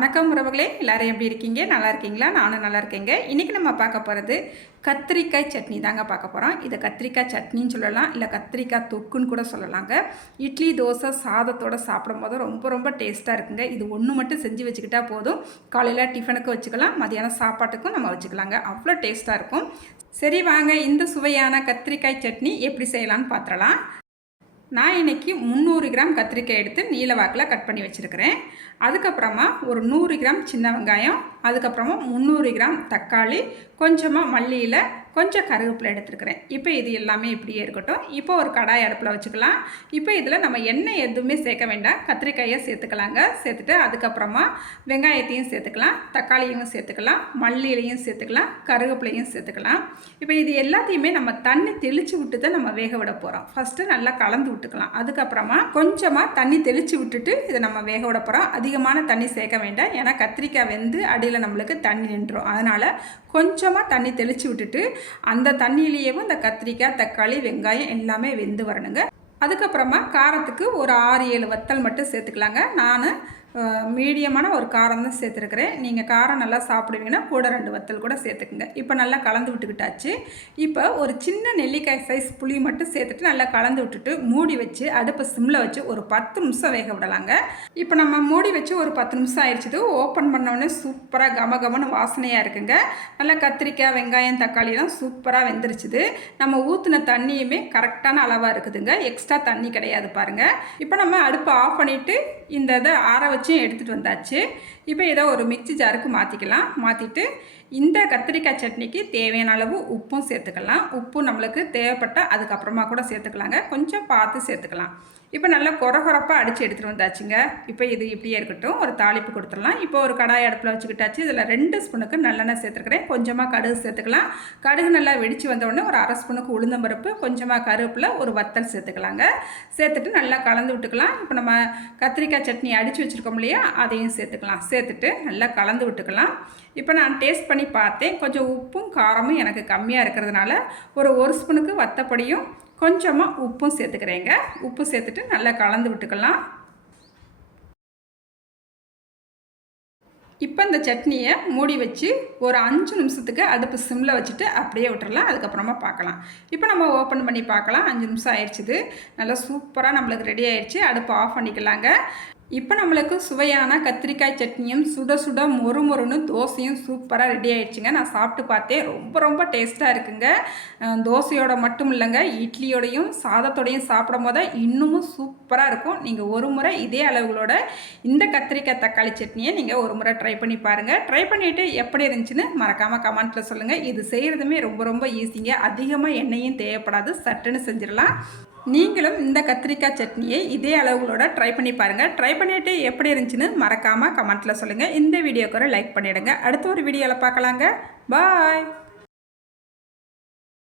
வணக்கம் உறவுகளே, எல்லாரும் எப்படி இருக்கீங்க? நல்லா இருக்கீங்களா? நானும் நல்லா இருக்கேங்க. இன்றைக்கி நம்ம பார்க்க போகிறது கத்திரிக்காய் சட்னி தாங்க பார்க்க போகிறோம். இதை கத்திரிக்காய் சட்னின்னு சொல்லலாம், இல்லை கத்திரிக்காய் தொக்குன்னு கூட சொல்லலாங்க. இட்லி, தோசை, சாதத்தோடு சாப்பிடும்போது ரொம்ப ரொம்ப டேஸ்ட்டாக இருக்குங்க. இது ஒன்று மட்டும் செஞ்சு வச்சுக்கிட்டா போதும். காலையில் டிஃபனுக்கு வச்சுக்கலாம், மதியானம் சாப்பாட்டுக்கும் நம்ம வச்சுக்கலாங்க. அவ்வளோ டேஸ்ட்டாக இருக்கும். சரி வாங்க, இந்த சுவையான கத்திரிக்காய் சட்னி எப்படி செய்யலான்னு பார்த்துடலாம். நான் இன்றைக்கி 300 கிராம் கத்திரிக்காய் எடுத்து நீல வாக்கில் கட் பண்ணி வச்சுருக்கிறேன். அதுக்கப்புறமா ஒரு 100 கிராம் சின்ன வெங்காயம், அதுக்கப்புறமா 300 கிராம் தக்காளி, கொஞ்சமாக மல்லியில் கொஞ்சம் கருவேப்பிலை எடுத்துருக்கிறேன். இப்போ இது எல்லாமே இப்படியே இருக்கட்டும். இப்போ ஒரு கடாய் அடுப்பில் வச்சுக்கலாம். இப்போ இதில் நம்ம எண்ணெய் எதுவுமே சேர்க்க வேண்டாம், கத்திரிக்காயை சேர்த்துக்கலாங்க. சேர்த்துட்டு அதுக்கப்புறமா வெங்காயத்தையும் சேர்த்துக்கலாம், தக்காளியும் சேர்த்துக்கலாம், மல்லியிலையும் சேர்த்துக்கலாம், கருவேப்பிலையும் சேர்த்துக்கலாம். இப்போ இது எல்லாத்தையுமே நம்ம தண்ணி தெளித்து விட்டு தான் நம்ம வேக விட போகிறோம். ஃபஸ்ட்டு நல்லா கலந்து விட்டுக்கலாம். அதுக்கப்புறமா கொஞ்சமாக தண்ணி தெளித்து விட்டுட்டு இதை நம்ம வேக விட போகிறோம். அதிகமான தண்ணி சேர்க்க வேண்டாம், ஏன்னா கத்திரிக்காய் வெந்து அடியில் நம்மளுக்கு தண்ணி நின்றுடும். அதனால் கொஞ்சமாக தண்ணி தெளித்து விட்டுட்டு அந்த தண்ணியிலேயே இந்த கத்திரிக்காய், தக்காளி, வெங்காயம் எல்லாமே வெந்து வரணுங்க. அதுக்கப்புறமா காரத்துக்கு ஒரு 6-7 வத்தல் மட்டும் சேர்த்துக்கலாங்க. நான் மீடியமான ஒரு காரம் தான் சேர்த்துருக்கிறேன். நீங்கள் காரம் நல்லா சாப்பிடுவீங்கன்னா கூட 2 வத்தல் கூட சேர்த்துக்குங்க. இப்போ நல்லா கலந்து விட்டுக்கிட்டாச்சு. இப்போ ஒரு சின்ன நெல்லிக்காய் சைஸ் புளி மட்டும் சேர்த்துட்டு நல்லா கலந்து விட்டுட்டு மூடி வச்சு அடுப்பை சிம்மில் வச்சு ஒரு 10 நிமிஷம் வேக விடலாங்க. இப்போ நம்ம மூடி வச்சு ஒரு 10 நிமிஷம் ஆயிடுச்சுது. ஓப்பன் பண்ணோடனே சூப்பராக கமகமன்னு வாசனையாக இருக்குங்க. நல்லா கத்திரிக்காய், வெங்காயம், தக்காளியெல்லாம் சூப்பராக வெந்துருச்சுது. நம்ம ஊற்றின தண்ணியுமே கரெக்டான அளவாக இருக்குதுங்க, எக்ஸ்ட்ரா தண்ணி கிடையாது பாருங்கள். இப்போ நம்ம அடுப்பை ஆஃப் பண்ணிவிட்டு இந்த இதை ஆற வச்சு எடுத்துகிட்டு வந்தாச்சு. இப்போ இதை ஒரு மிக்ஸி ஜாருக்கு மாற்றிக்கலாம். மாற்றிட்டு இந்த கத்திரிக்காய் சட்னிக்கு தேவையான அளவு உப்பும் சேர்த்துக்கலாம். உப்பு நம்மளுக்கு தேவைப்பட்டால் அதுக்கப்புறமா கூட சேர்த்துக்கலாங்க, கொஞ்சம் பார்த்து சேர்த்துக்கலாம். இப்போ நல்லா கொரகொரப்பாக அடித்து எடுத்துகிட்டு வந்தாச்சுங்க. இப்போ இது இப்படியே இருக்கட்டும், ஒரு தாளிப்பு கொடுத்துடலாம். இப்போ ஒரு கடாய் அடுப்பில் வச்சுக்கிட்டாச்சு. இதில் 2 ஸ்பூனுக்கு நல்லெண்ணெய் சேர்த்துக்கிறேன். கொஞ்சமாக கடுகு சேர்த்துக்கலாம். கடுகு நல்லா வெடித்து வந்தோடனே ஒரு 1/2 ஸ்பூனுக்கு உளுந்தம்பருப்பு, கொஞ்சமாக கருவேப்பிலை, ஒரு வத்தல் சேர்த்துக்கலாங்க. சேர்த்துட்டு நல்லா கலந்து விட்டுக்கலாம். இப்போ நம்ம கத்திரிக்காய் சட்னி அடித்து வச்சுருக்கோம் இல்லையா, அதையும் சேர்த்துக்கலாம். சேர்த்துட்டு நல்லா கலந்து விட்டுக்கலாம். இப்போ நான் டேஸ்ட் பண்ணி பார்த்தேன், கொஞ்சம் உப்பும் காரமும் எனக்கு கம்மியாக இருக்கிறதுனால ஒரு 1 ஸ்பூனுக்கு வத்தப்பொடியும் கொஞ்சமாக உப்பும் சேர்த்துக்கிறேங்க. உப்பு சேர்த்துட்டு நல்லா கலந்து விட்டுக்கலாம். இப்போ இந்த சட்னியை மூடி வச்சு ஒரு 5 நிமிஷத்துக்கு அடுப்பு சிம்மில் வச்சுட்டு அப்படியே விட்டுறலாம். அதுக்கப்புறமா பார்க்கலாம். இப்போ நம்ம ஓப்பன் பண்ணி பார்க்கலாம். 5 நிமிஷம் ஆயிடுச்சுது. நல்லா சூப்பராக நம்மளுக்கு ரெடி ஆயிடுச்சு. அடுப்பு ஆஃப் பண்ணிக்கலாங்க. இப்போ நம்மளுக்கு சுவையான கத்திரிக்காய் சட்னியும் சுட சுட மொறு மொறுன்னு தோசையும் சூப்பராக ரெடி ஆகிடுச்சுங்க. நான் சாப்பிட்டு பார்த்தேன், ரொம்ப ரொம்ப டேஸ்ட்டாக இருக்குங்க. தோசையோட மட்டும் இல்லைங்க, இட்லியோடையும் சாதத்தோடையும் சாப்பிடும் போது இன்னமும் சூப்பராக இருக்கும். நீங்கள் ஒரு முறை இதே அளவுகளோட இந்த கத்திரிக்காய் தக்காளி சட்னியை நீங்கள் ஒரு முறை ட்ரை பண்ணி பாருங்கள். ட்ரை பண்ணிவிட்டு எப்படி இருந்துச்சுன்னு மறக்காமல் கமெண்ட்டில் சொல்லுங்கள். இது செய்கிறதுமே ரொம்ப ரொம்ப ஈஸிங்க. அதிகமாக எண்ணெயும் தேவைப்படாது, சட்டுன்னு செஞ்சிடலாம். நீங்களும் இந்த கத்திரிக்காய் சட்னியை இதே அளவுகளோட ட்ரை பண்ணி பாருங்கள். ட்ரை பண்ணிவிட்டு எப்படி இருந்துச்சுன்னு மறக்காமல் கமெண்ட்டில் சொல்லுங்கள். இந்த வீடியோக்கு ஒரு லைக் பண்ணிவிடுங்க. அடுத்த ஒரு வீடியோவில் பார்க்கலாங்க. பாய்.